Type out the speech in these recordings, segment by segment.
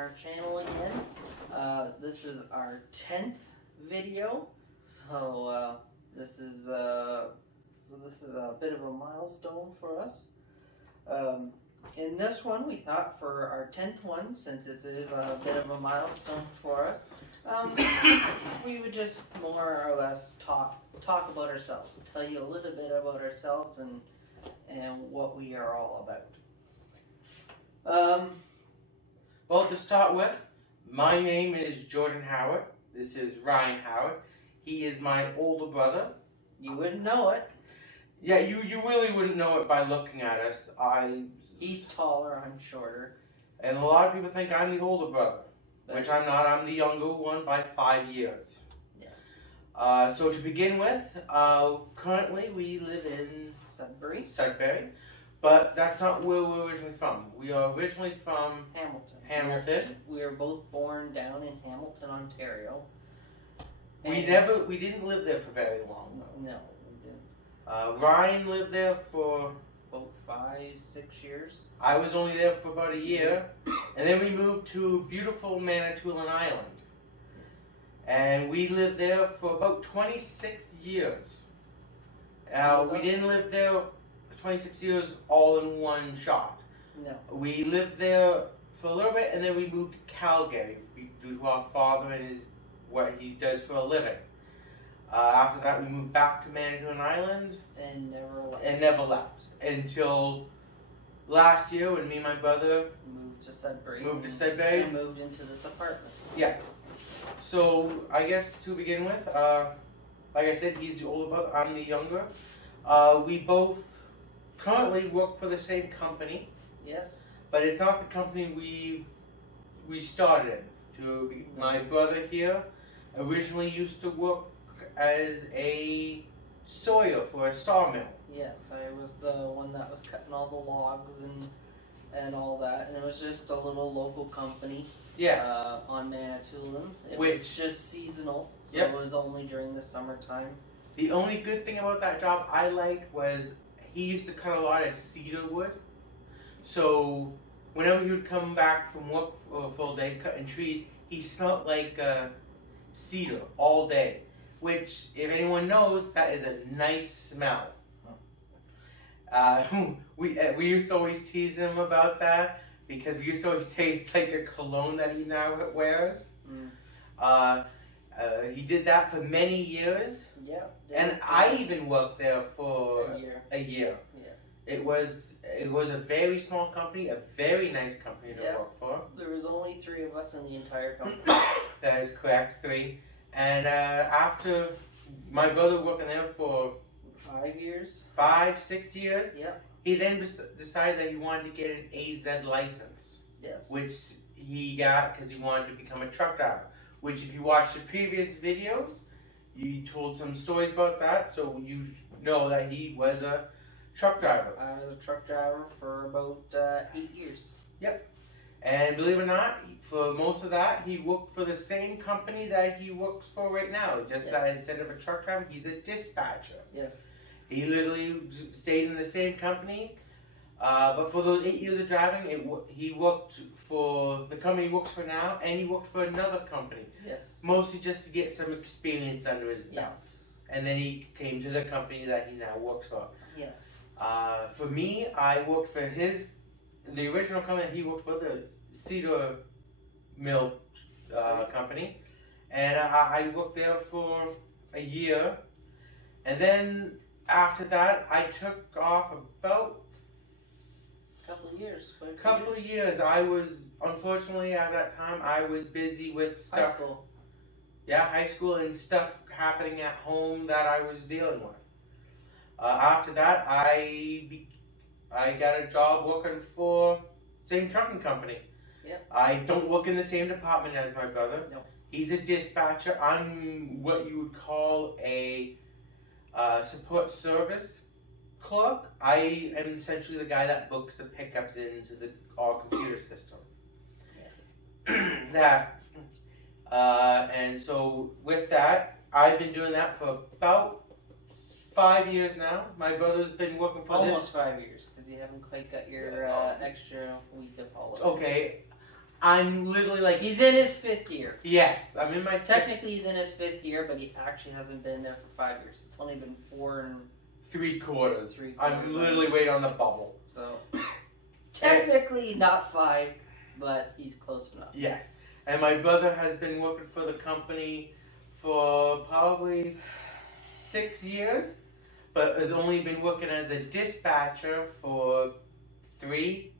our channel again. This is our 10th video, so this is a bit of a milestone for us. In this one, we thought for our 10th one, since it is a bit of a milestone for us, we would just more or less talk about ourselves, tell you a little bit about ourselves and what we are all about. Well, to start with, my name is Jordan Howard. This is Ryan Howard. He is my older brother. You wouldn't know it. Yeah, you really wouldn't know it by looking at us. He's taller, I'm shorter. And a lot of people think I'm the older brother, which I'm not. I'm the younger one by 5 years. Yes. So to begin with, currently we live in Sudbury. But that's not where we're originally from. We are originally from Hamilton. We were both born down in Hamilton, Ontario. We didn't live there for very long though. No, we didn't. Ryan lived there for About 5-6 years. I was only there for about a year, and then we moved to beautiful Manitoulin Island. And we lived there for about 26 years. We didn't live there 26 years all in one shot. No. We lived there for a little bit, and then we moved to Calgary due to our father and what he does for a living. After that, we moved back to Manitoulin Island And never left until last year when me and my brother moved to Sudbury. And moved into this apartment. Yeah. So I guess to begin with, like I said, he's the older brother. I'm the younger. We both currently work for the same company. Yes. But it's not the company we started in. My brother here originally used to work as a sawyer for a sawmill. Yes, I was the one that was cutting all the logs and all that, and it was just a little local company. Yeah. On Manitoulin. It was just seasonal, so Yep. it was only during the summertime. The only good thing about that job I liked was he used to cut a lot of cedar wood. So whenever he would come back from work for a full day cutting trees, he smelled like cedar all day. Which, if anyone knows, that is a nice smell. We used to always tease him about that because we used to always say it's like a cologne that he now wears. He did that for many years. Yeah. And I even worked there for a year. Yes. It was a very small company, a very nice company to work for. There was only 3 of us in the entire company. That is correct, 3. And after my brother working there for 5-6 years, he then decided that he wanted to get an AZ license. Yes. Which he got because he wanted to become a truck driver. Which, if you watch the previous videos, you told some stories about that, so you know that he was a truck driver. I was a truck driver for about 8 years. Yep. And believe it or not, for most of that, he worked for the same company that he works for right now. Just that instead of a truck driver, he's a dispatcher. Yes. He literally stayed in the same company. But for those 8 years of driving, he worked for the company he works for now, and he worked for another company. Yes. Mostly just to get some experience under his belt. Yes. And then he came to the company that he now works for. Yes. For me, I worked for the original company he worked for, the cedar mill company. And I worked there for a year. And then after that, I took off about couple of years. I was, unfortunately, at that time, I was busy with stuff. High school. Yeah, high school and stuff happening at home that I was dealing with. After that, I got a job working for same trucking company. Yep. I don't work in the same department as my brother. No. He's a dispatcher. I'm what you would call a support service clerk. I am essentially the guy that books the pickups into our computer system. Yes. And so with that, I've been doing that for about 5 years now. My brother's been working for almost 5 years because you haven't quite got your extra week of holiday. Okay, I'm literally like, He's in his 5th year. yes, I'm in my Technically, he's in his 5th year, but he actually hasn't been there for 5 years. It's only been 4 and 3/4. 3/4. I'm literally waiting on the bubble. So technically not 5, but he's close enough. Yes, and my brother has been working for the company for probably 6 years, but has only been working as a dispatcher for 3.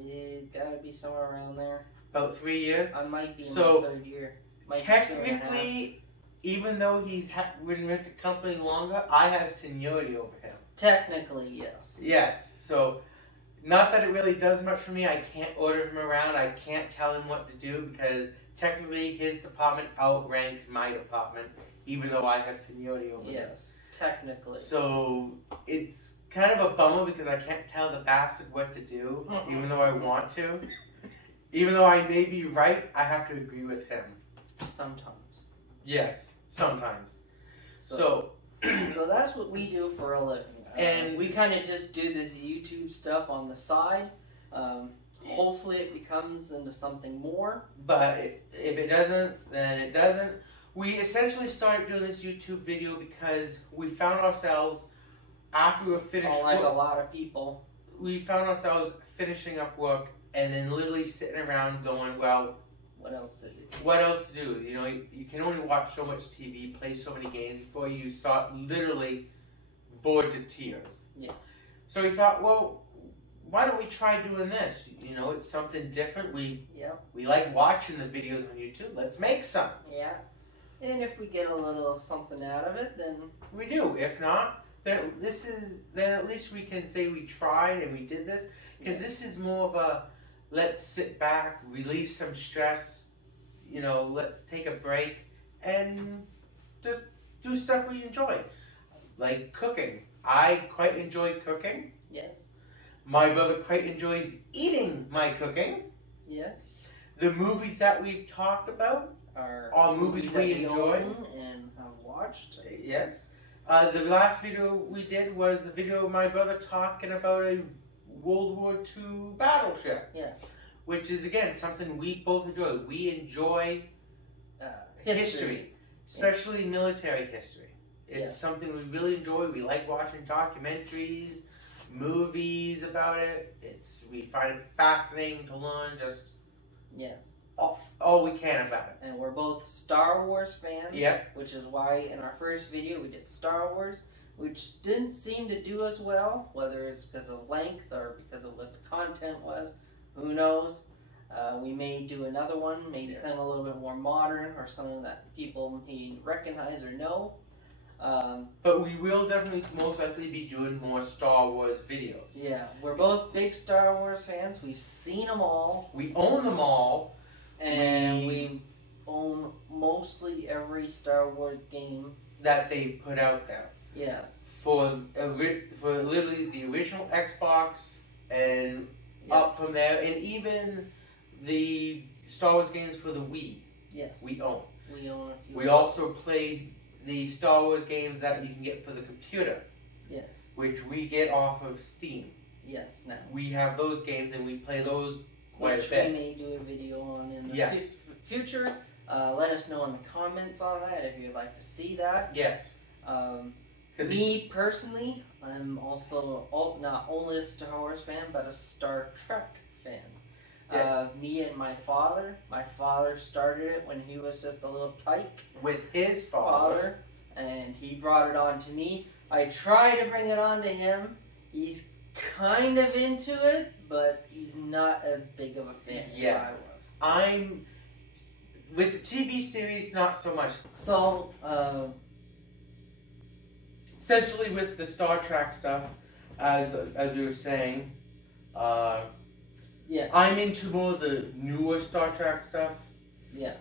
It gotta be somewhere around there. About 3 years. I might be in So, my 3rd year. Might be 2.5. Technically, even though he's been with the company longer, I have seniority over him. Technically, yes. Yes, so not that it really does much for me. I can't order him around. I can't tell him what to do because technically his department outranks my department, even though I have seniority over him. Yes, technically. So it's kind of a bummer because I can't tell the bastard what to do, even though I want to. Even though I may be right, I have to agree with him. Sometimes. Yes, sometimes. So that's what we do for a living. And we kind of just do this YouTube stuff on the side. Hopefully it becomes into something more. But if it doesn't, then it doesn't. We essentially started doing this YouTube video because we found ourselves, after we were finished Like work, a lot of people. we found ourselves finishing up work and then literally sitting around going, well, What else to do? what else to do? You know, you can only watch so much TV, play so many games before you start literally bored to tears. Yes. So we thought, well, why don't we try doing this? You know, it's something different. We like watching the videos on YouTube. Let's make some. Yeah. And if we get a little something out of it, then We do. If not, then at least we can say we tried and we did this. Because this is more of a let's sit back, release some stress. You know, let's take a break and just do stuff we enjoy, like cooking. I quite enjoy cooking. yes, My brother quite enjoys eating my cooking. yes. The movies that we've talked about Are are movies that we enjoy. own and have watched. Yes. The last video we did was the video of my brother talking about a World War II battleship. Yeah. Which is, again, something we both enjoy. We enjoy history. Especially military history. It's something we really enjoy. We like watching documentaries, movies about it. We find it fascinating to learn just all we can about it. And we're both Star Wars fans. Yep. Which is why in our first video we did Star Wars, which didn't seem to do as well, whether it's because of length or because of what the content was. Who knows? We may do another one, maybe something a little bit more modern or something that people may recognize or know. But we will definitely most likely be doing more Star Wars videos. Yeah, we're both big Star Wars fans. We've seen them all. We own them all. And we own mostly every Star Wars game that they've put out there. Yes. For literally the original Xbox and up from there, and even the Star Wars games for the Wii. Yes. We own. We own a few. We also play the Star Wars games that you can get for the computer. Yes. Which we get off of Steam. Yes. Now. We have those games and we play those quite a bit. Which we may do a video on in the future. Let us know in the comments on that if you'd like to see that. Yes. Me personally, I'm also not only a Star Wars fan, but a Star Trek fan. Yeah. Me and my father started it when he was just a little tyke. With his father. And he brought it on to me. I tried to bring it on to him. He's kind of into it, but he's not as big of a fan as I was. I'm with the TV series, not so much. So, essentially with the Star Trek stuff, as we were saying, I'm into more of the newer Star Trek stuff. Yeah.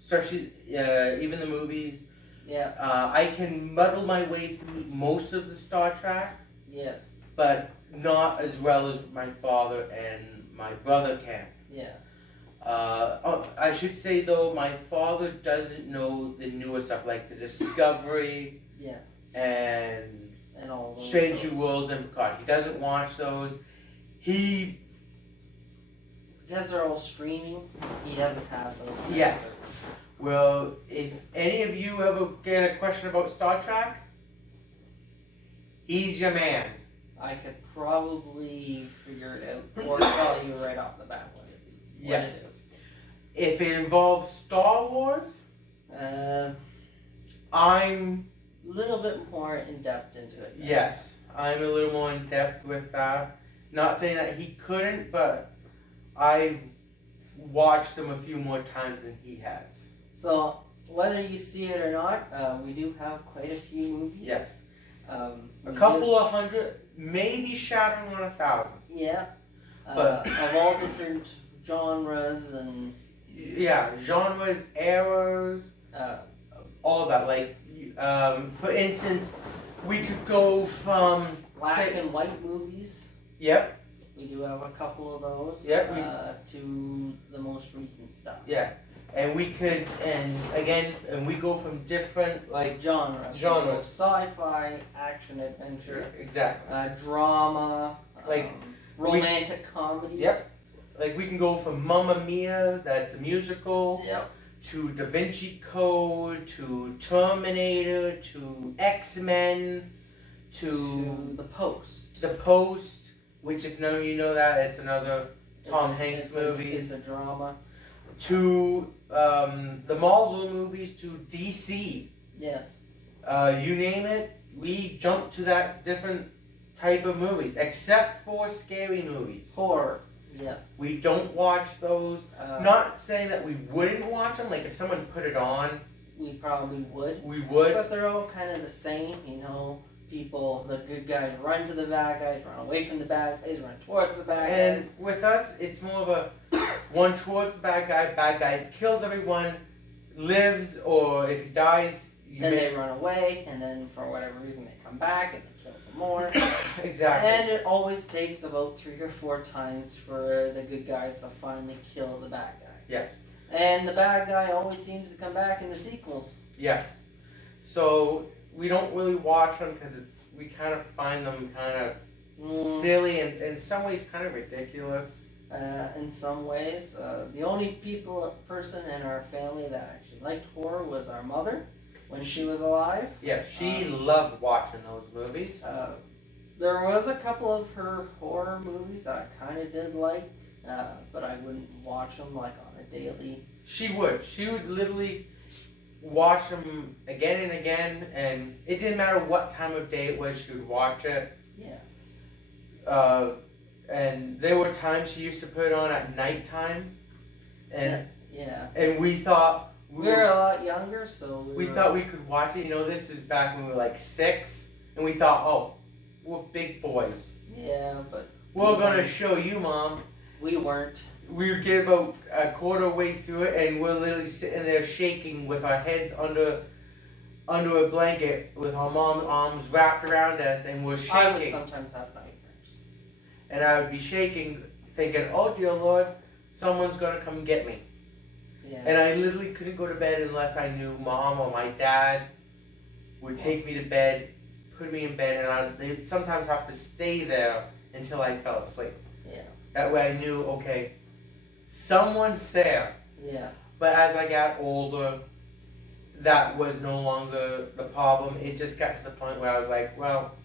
Especially even the movies. Yeah. I can muddle my way through most of the Star Trek. Yes. But not as well as my father and my brother can. Yeah. I should say though, my father doesn't know the newer stuff like the Discovery. Yeah. And all those Strange New Worlds and Picard. He doesn't watch those. He because they're all streaming, he doesn't have those. Yes. Well, if any of you ever get a question about Star Trek, he's your man. I could probably figure it out, or tell you right off the bat what it is. If it involves Star Wars, I'm a little bit more in depth into it. Yes, I'm a little more in depth with that. Not saying that he couldn't, but I've watched them a few more times than he has. So whether you see it or not, we do have quite a few movies. Yes. A couple of hundred, maybe shattering on 1,000. Yeah. But of all different genres and genres, eras, all that. Like, for instance, we could go from black and white movies. Yep. We do have a couple of those. Yep. To the most recent stuff. Yeah. And we could, and we go from different, like, genres. Sci-fi, action, adventure. Exactly. Drama. Like, romantic comedies. Yep. Like, we can go from Mamma Mia, that's a musical. Yep. To Da Vinci Code, to Terminator, to X-Men, to The Post. The Post, which, if none of you know that, it's another Tom Hanks movie. It's a drama. To the Marvel movies, to DC. Yes. You name it, we jump to that different type of movies, except for scary movies. Horror. Yes. We don't watch those. Not saying that we wouldn't watch them. Like, if someone put it on, we probably would. We would. But they're all kind of the same, you know. People, the good guys run to the bad guys, run away from the bad guys, run towards the bad guys. And with us, it's more of a one towards the bad guys kills everyone, lives, or if he dies, they run away, and then for whatever reason they come back and they kill some more. Exactly. And it always takes about 3 or 4 times for the good guys to finally kill the bad guy. Yes. And the bad guy always seems to come back in the sequels. Yes. So we don't really watch them because we kind of find them kind of silly and in some ways kind of ridiculous. In some ways, the only person in our family that actually liked horror was our mother when she was alive. Yeah, she loved watching those movies. There was a couple of her horror movies that I kind of did like, but I wouldn't watch them like on a daily. She would literally watch them again and again, and it didn't matter what time of day it was, she would watch it. Yeah. And there were times she used to put it on at nighttime, and and we thought we were a lot younger, so we thought we could watch it. You know, this was back when we were like 6, and we thought, oh, we're big boys. Yeah, but we're gonna show you, Mom. We weren't. We would get about a quarter way through it, and we're literally sitting there shaking with our heads under a blanket with our mom's arms wrapped around us, and we're shaking. I would sometimes have nightmares. And I would be shaking, thinking, oh dear Lord, someone's going to come get me. Yeah. And I literally couldn't go to bed unless I knew Mom or my dad would take me to bed, put me in bed, and they'd sometimes have to stay there until I fell asleep. Yeah. That way I knew, okay, someone's there. Yeah. But as I got older, that was no longer the problem. It just got to the point where I was like, well,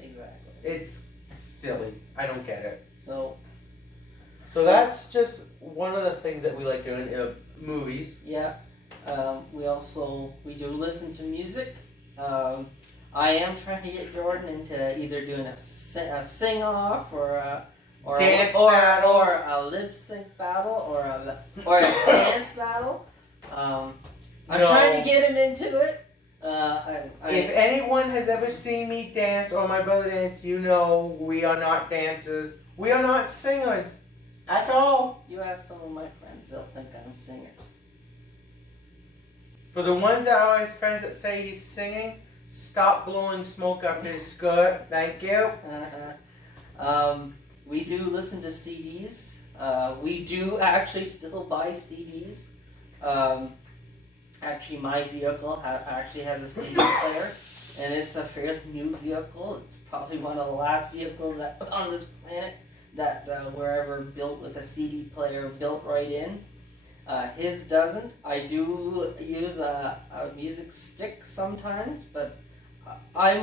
exactly. It's silly. I don't get it. So that's just one of the things that we like doing in movies. Yeah. We do listen to music. I am trying to get Jordan into either doing a sing-off or a dance battle, or a lip sync battle, or a dance battle. I'm trying to get him into it. If anyone has ever seen me dance or my brother dance, you know we are not dancers. We are not singers at all. You ask some of my friends, they'll think I'm singers. For the ones that are his friends that say he's singing, stop blowing smoke up his skirt. Thank you. We do listen to CDs. We do actually still buy CDs. Actually, my vehicle actually has a CD player, and it's a fairly new vehicle. It's probably one of the last vehicles on this planet that wherever built with a CD player built right in. His doesn't. I do use a music stick sometimes, but I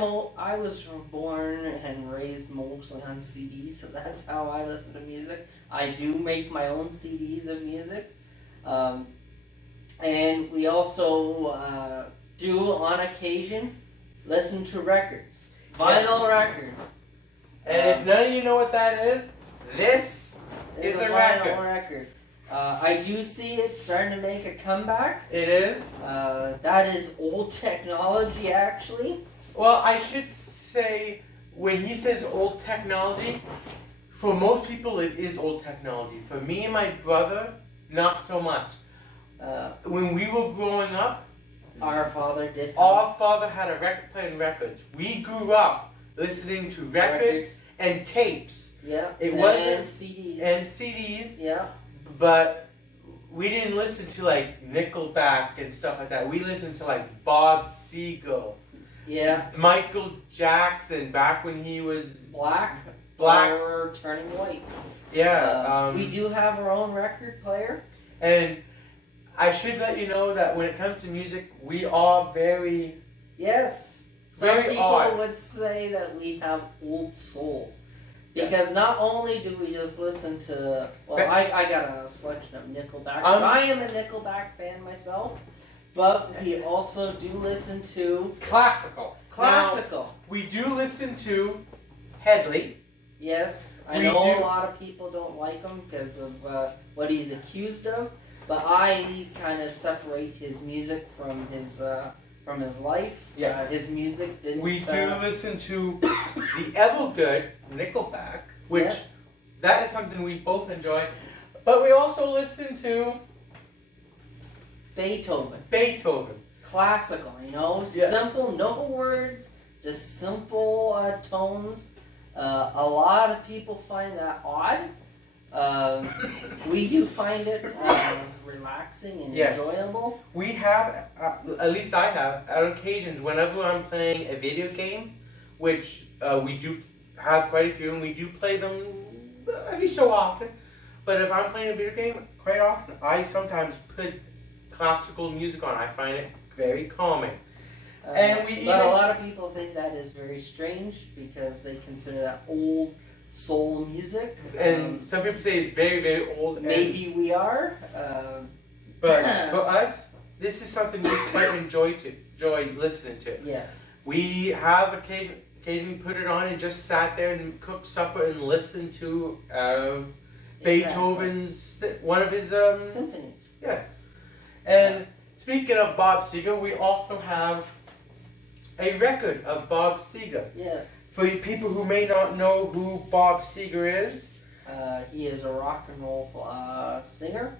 was born and raised mostly on CDs, so that's how I listen to music. I do make my own CDs of music, and we also do on occasion listen to records, vinyl records. And if none of you know what that is, this is a vinyl record. record. I do see it starting to make a comeback. It is. That is old technology, actually. Well, I should say, when he says old technology, for most people it is old technology. For me and my brother, not so much. When we were growing up, Our father did. our father had a record player and records. We grew up listening to records and tapes. Yeah. It and wasn't CDs. and CDs, Yeah. but we didn't listen to like Nickelback and stuff like that. We listened to like Bob Seger, Yeah. Michael Jackson back when he was Black. Black. Or turning white. Yeah. We do have our own record player. And I should let you know that when it comes to music, we are very Yes. Some Very people odd. would say that we have old souls. Because not only do we just listen to, well, I got a selection of Nickelback. I am a Nickelback fan myself, but we also do listen to classical. classical. Now, we do listen to Headley. Yes, I We know do. a lot of people don't like him because of what he's accused of, but I kind of separate his music from his life. Yes. His music didn't. We do listen to the ever good Nickelback, which that is something we both enjoy. But we also listen to Beethoven. Classical, simple, no words, just simple tones. A lot of people find that odd. We do find it relaxing and enjoyable. We have, at least I have, on occasions, whenever I'm playing a video game, which we do have quite a few, and we do play them every so often. But if I'm playing a video game, quite often, I sometimes put classical music on. I find it very calming. But a lot of people think that is very strange because they consider that old soul music. And some people say it's very, very old. Maybe we are. But for us, this is something we quite enjoy listening to. Yeah. We have occasionally put it on and just sat there and cooked supper and listened to Beethoven's, one of his symphonies. Yes. And speaking of Bob Seger, we also have a record of Bob Seger. Yes. For you people who may not know who Bob Seger is, he is a rock and roll singer.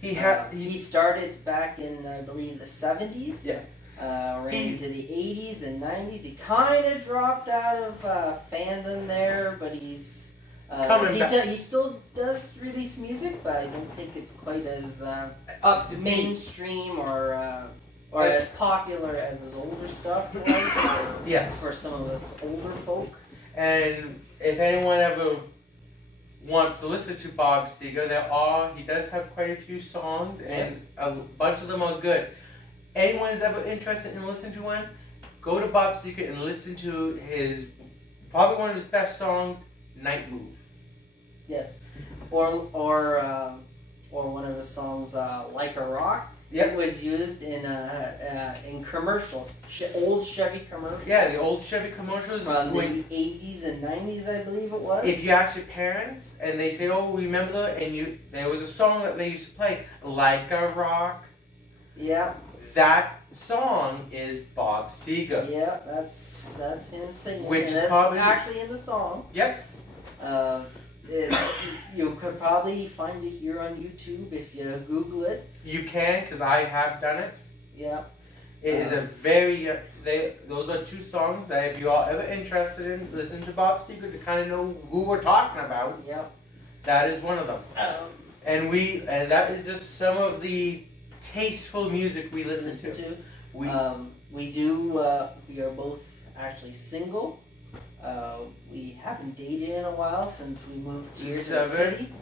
He started back in, I believe, the 70s. Yes. Ran into the 80s and 90s. He kind of dropped out of fandom there, but he's coming back. He still does release music, but I don't think it's quite as up to mainstream or as popular as his older stuff was. For some of us older folk. And if anyone ever wants to listen to Bob Seger, he does have quite a few songs, and a bunch of them are good. Anyone's ever interested in listening to one, go to Bob Seger and listen to his, probably one of his best songs, Night Move. Yes. Or one of his songs, Like a Rock. Yep. It was used in commercials, old Chevy commercials. Yeah, the old Chevy commercials. From the 80s and 90s, I believe it was. If you ask your parents and they say, "Oh, remember?" and there was a song that they used to play, "Like a Rock." Yeah. That song is Bob Seger. Yeah, that's him singing. Which and is that's probably actually in the song. Yep. You could probably find it here on YouTube if you Google it. You can, because I have done it. Yeah. It is a very, those are two songs that if you are ever interested in listening to Bob Seger to kind of know who we're talking about, that is one of them. And that is just some of the tasteful music we listen to. We are both actually single. We haven't dated in a while since we moved here to the Seven. city.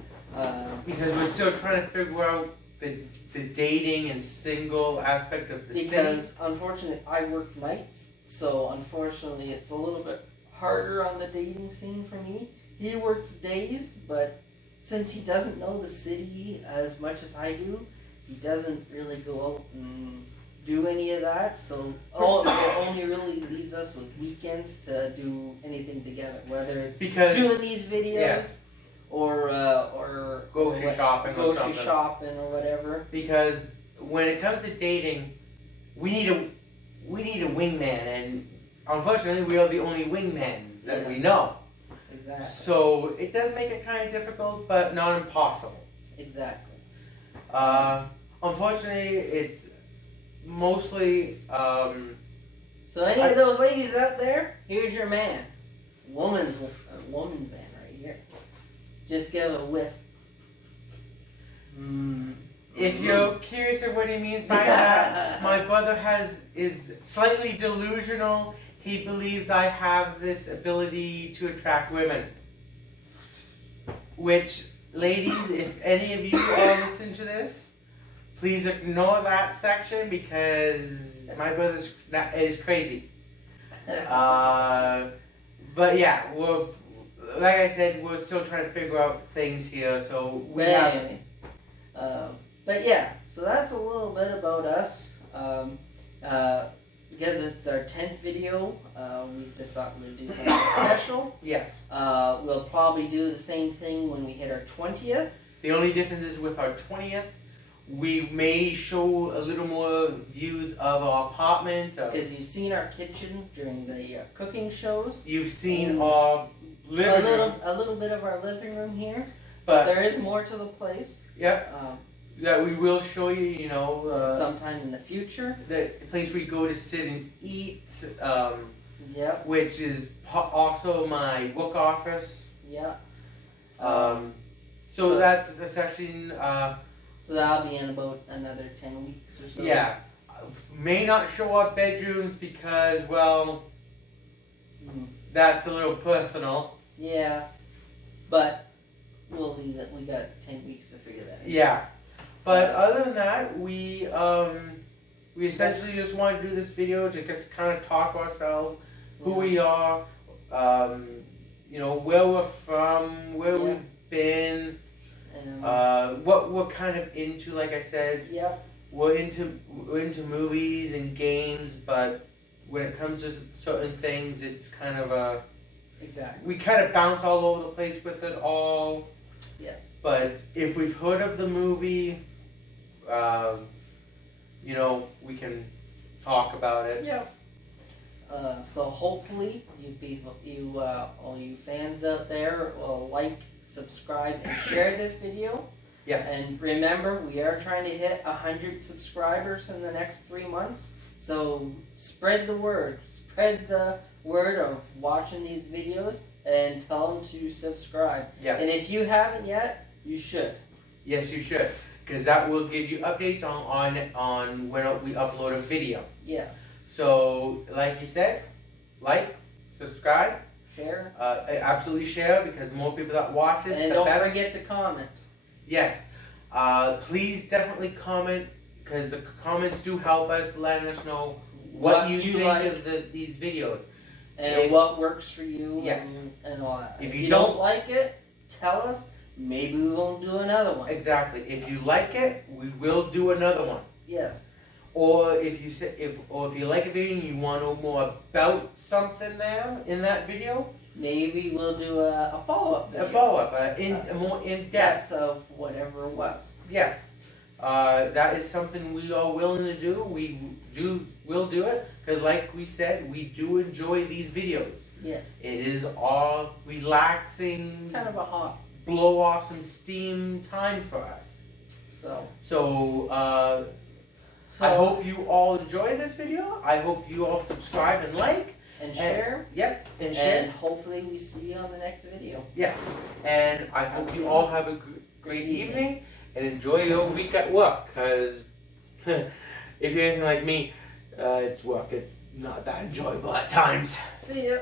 Because we're still trying to figure out the dating and single aspect of the city. Because unfortunately I work nights, so unfortunately it's a little bit harder on the dating scene for me. He works days, but since he doesn't know the city as much as I do, he doesn't really go out and do any of that. So it only really leaves us with weekends to do anything together, whether it's doing these videos or grocery shopping or something. Grocery shopping or whatever. Because when it comes to dating, we need a wingman, and unfortunately, we are the only wingmans that we know. Exactly. So it does make it kind of difficult, but not impossible. Exactly. Unfortunately, it's mostly. So any of those ladies out there, here's your man, woman's man right here. Just give it a whiff. If you're curious of what he means by that, my brother is slightly delusional. He believes I have this ability to attract women. Which, ladies, if any of you are listening to this, please ignore that section because my brother is crazy. But yeah, like I said, we're still trying to figure out things here. So but yeah, so that's a little bit about us. Because it's our 10th video, we just thought we'd do something special. Yes. We'll probably do the same thing when we hit our 20th. The only difference is with our 20th, we may show a little more views of our apartment. Because you've seen our kitchen during the cooking shows. You've seen our living room. A little bit of our living room here. But there is more to the place. Yep. That we will show you, sometime in the future. The place we go to sit and eat, yep. Which is also my work office. Yeah. So that's the section. So that'll be in about another 10 weeks or so. Yeah. May not show our bedrooms because, well, that's a little personal. Yeah. But we'll leave it. We got 10 weeks to figure that out. Yeah. But other than that, we essentially just want to do this video to just kind of talk ourselves, who we are, where we're from, where we've been, what we're kind of into. Like I said, we're into movies and games, but when it comes to certain things, it's kind of we kind of bounce all over the place with it all. Yes. But if we've heard of the movie, we can talk about it. Yeah. So hopefully all you fans out there will like, subscribe, and share this video. Yes. And remember, we are trying to hit 100 subscribers in the next 3 months. So spread the word. Spread the word of watching these videos and tell them to subscribe. Yes. And if you haven't yet, you should. Yes, you should. Because that will give you updates on when we upload a video. Yes. So, like you said, like, subscribe, share. Absolutely share, because the more people that watch this, and the don't better. forget to comment. Yes. Please definitely comment, because the comments do help us, letting us know what you think like of these videos. And what works for you. Yes. And all that. If you you don't like it, tell us. Maybe we won't do another one. Exactly. If you like it, we will do another one. Yes. Or if you like a video and you want to know more about something there in that video, maybe we'll do a follow-up video. A follow-up, more in depth of whatever it was. Yes. That is something we are willing to do. We'll do it, because like we said, we do enjoy these videos. Yes. It is all relaxing, kind of a hot, blow off some steam time for us. So I hope you all enjoy this video. I hope you all subscribe and like. And share. Yep, and share. And hopefully we see you on the next video. Yes, and I hope you all have a great evening and enjoy your week at work, because if you're anything like me, it's work. It's not that enjoyable at times. See ya.